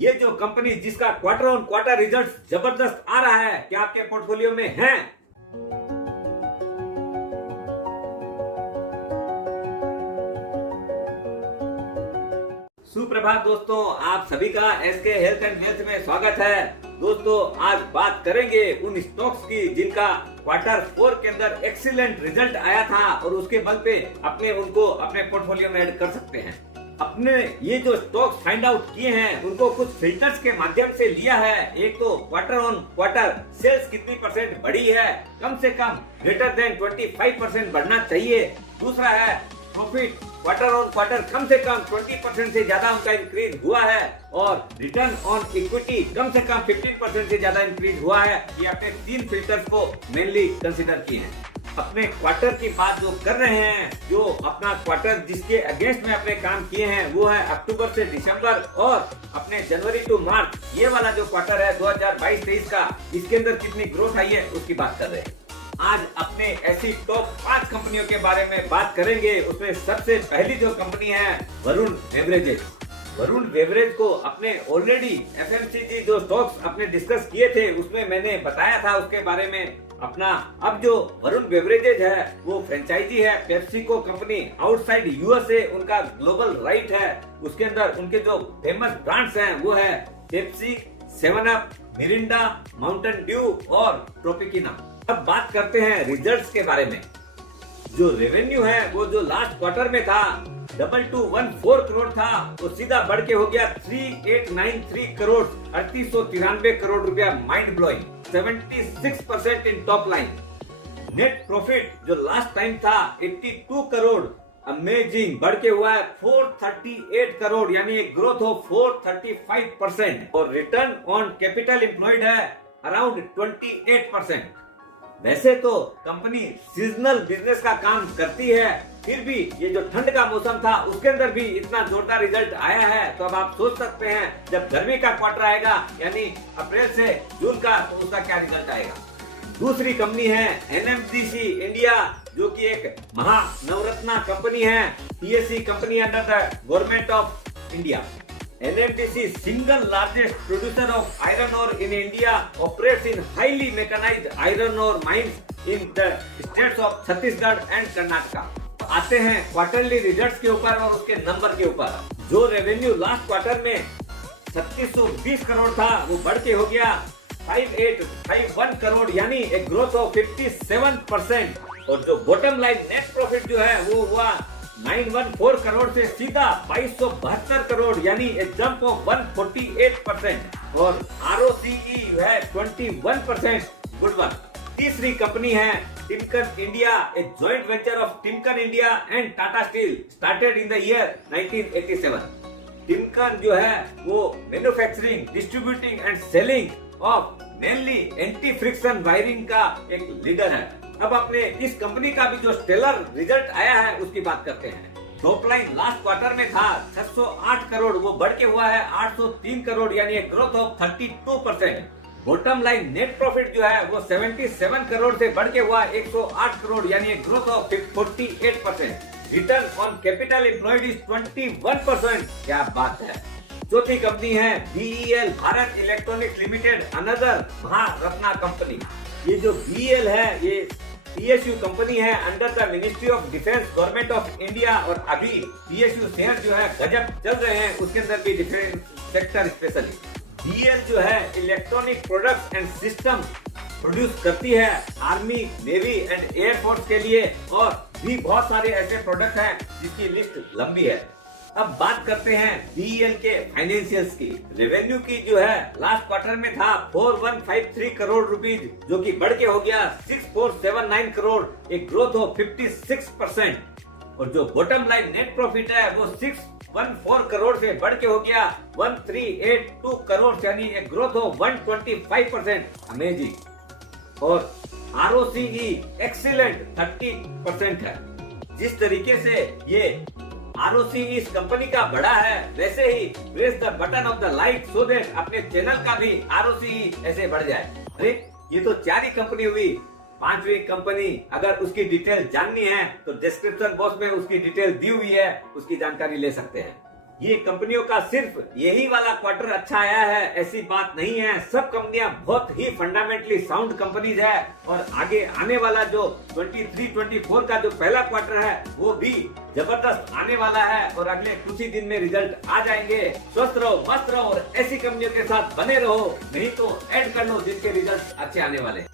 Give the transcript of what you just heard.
ये जो कंपनी जिसका क्वार्टर ऑन क्वार्टर रिजल्ट जबरदस्त आ रहा है, क्या आपके पोर्टफोलियो में है? सुप्रभात दोस्तों, आप सभी का एसके हेल्थ एंड वेल्थ में स्वागत है। दोस्तों, आज बात करेंगे उन स्टॉक्स की जिनका क्वार्टर 4 के अंदर एक्सीलेंट रिजल्ट आया था और उसके बल पे उनको अपने पोर्टफोलियो में ऐड कर सकते हैं। अपने ये जो स्टॉक्स फाइंड आउट किए हैं उनको कुछ फिल्टर्स के माध्यम से लिया है। एक तो क्वार्टर ऑन क्वार्टर सेल्स कितनी परसेंट बढ़ी है, कम से कम ग्रेटर देन 25% बढ़ना चाहिए। दूसरा है प्रॉफिट क्वार्टर ऑन क्वार्टर कम से कम 20% से ज्यादा उनका इंक्रीज हुआ है और रिटर्न ऑन इक्विटी कम से कम 15% से ज्यादा इंक्रीज हुआ है। ये अपने 3 फिल्टर्स को मेनली कंसीडर किए हैं। अपने क्वार्टर की बात जो कर रहे हैं, जो अपना क्वार्टर जिसके अगेंस्ट में अपने काम किए हैं वो है अक्टूबर से दिसंबर, और अपने जनवरी टू मार्च ये वाला जो क्वार्टर है 2022-23 का, इसके अंदर कितनी ग्रोथ आई है उसकी बात कर रहे हैं। आज अपने ऐसी टॉप 5 कंपनियों के बारे में बात करेंगे। उसमें सबसे पहली जो कंपनी है वरुण बेवरेजेस। वरुण बेवरेज को अपने ऑलरेडी एफएमसीजी जो स्टॉक्स अपने डिस्कस किए थे उसमें मैंने बताया था उसके बारे में अपना। अब जो वरुण बेवरेजेस है वो फ्रेंचाइजी है पेप्सिको कंपनी, आउटसाइड यूएसए उनका ग्लोबल राइट है। उसके अंदर उनके जो फेमस ब्रांड्स हैं वो है Pepsi, 7up, Mirinda, Mountain Dew और ट्रोपिकिना। अब बात करते हैं रिजल्ट्स के बारे में। जो रेवेन्यू है वो जो लास्ट क्वार्टर में था 2214 करोड़ था, वो सीधा बढ़ के हो गया 3893 करोड़, 3893 करोड़ रुपया। माइंड ब्लोइंग, 76% इन टॉप लाइन। नेट प्रॉफिट जो लास्ट टाइम था 82 करोड़, अमेजिंग, बढ़ के हुआ है 438 करोड़, यानी एक ग्रोथ हो 435%। और रिटर्न ऑन कैपिटल एम्प्लॉयड है अराउंड 28%। वैसे तो कंपनी सीजनल बिजनेस का काम करती है, फिर भी ये जो ठंड का मौसम था उसके अंदर भी इतना जोरदार रिजल्ट आया है। तो अब आप सोच सकते हैं जब गर्मी का क्वार्टर आएगा यानी अप्रैल से जून का, तो उसका क्या रिजल्ट आएगा। दूसरी कंपनी है एनएमडीसी इंडिया, जो कि एक महा नवरत्ना कंपनी है, PSC company under the government of India. NMDC, single largest producer of iron ore in India, operates in highly mechanized iron ore mines in the states of Chhattisgarh and Karnataka. आते हैं quarterly results के ऊपर और उसके number के ऊपर। जो revenue last quarter में 3620 करोड़ था वो बढ़ के हो गया 5851 करोड़, यानी एक ग्रोथ ऑफ 57%। और जो बॉटम लाइन नेट प्रॉफिट जो है वो हुआ 914 करोड़ से सीधा 2272 करोड़, यानी एक जंप ऑफ 148%। और ROCE है 21%। Good one. तीसरी कंपनी है Timken India, a joint venture of Timken India and Tata steel, started in the year 1987। Timken जो है वो manufacturing, distributing and selling of mainly anti friction wiring का एक लीडर है। अब अपने इस कंपनी का भी जो स्टेलर रिजल्ट आया है उसकी बात करते हैं। टॉप लाइन लास्ट क्वार्टर में था 608 करोड़, वो बढ़ के हुआ है 803 करोड़, यानी एक growth of 32%। Bottom line net profit जो है वो 77 करोड़ से बढ़ के हुआ 108 करोड़, यानी एक growth of 48%। Return on capital employed is 21%। क्या बात है। चौथी कंपनी है BEL, Bharat electronics limited, another Maharatna company. ये जो BEL है ये PSU कंपनी है under the ministry of defence, government of India. और अभी PSU शेयर जो है गजब चल रहे हैं, उसके अंदर भी डिफेंस सेक्टर स्पेशली। BEL जो है electronic products and system produce करती है आर्मी, नेवी एंड एयरफोर्स के लिए, और भी बहुत सारे ऐसे प्रोडक्ट हैं जिसकी लिस्ट लंबी है। अब बात करते हैं BEL के फाइनेंशियल्स की। रेवेन्यू की जो है लास्ट क्वार्टर में था 4153 करोड़ रुपीज, जो कि बढ़ के हो गया 6479 करोड़, एक ग्रोथ ऑफ 56%। और जो बॉटम लाइन नेट प्रॉफिट है वो 614 करोड़ से बढ़ के हो गया 1382 करोड़, यानी एक ग्रोथ ऑफ 125%। अमेजिंग। और ROCE एक्सीलेंट 30% है। जिस तरीके से ये ROCE इस कंपनी का बड़ा है, वैसे ही press the button of the like so that अपने चैनल का भी ROCE ऐसे बढ़ जाए। अरे ये तो 4 ही कंपनी हुई। 5वीं कंपनी अगर उसकी डिटेल जाननी है तो डिस्क्रिप्शन बॉक्स में उसकी डिटेल दी हुई है, उसकी जानकारी ले सकते हैं। ये कंपनियों का सिर्फ यही वाला क्वार्टर अच्छा आया है ऐसी बात नहीं है। सब कंपनियां बहुत ही फंडामेंटली साउंड कंपनीज है और आगे आने वाला जो 23-24 का जो पहला क्वार्टर है वो भी जबरदस्त आने वाला है और अगले कुछ ही दिन में रिजल्ट आ जाएंगे। स्वस्थ रहो, मस्त रहो और ऐसी कंपनियों के साथ बने रहो, नहीं तो ऐड कर लो जिनके रिजल्ट अच्छे आने वाले।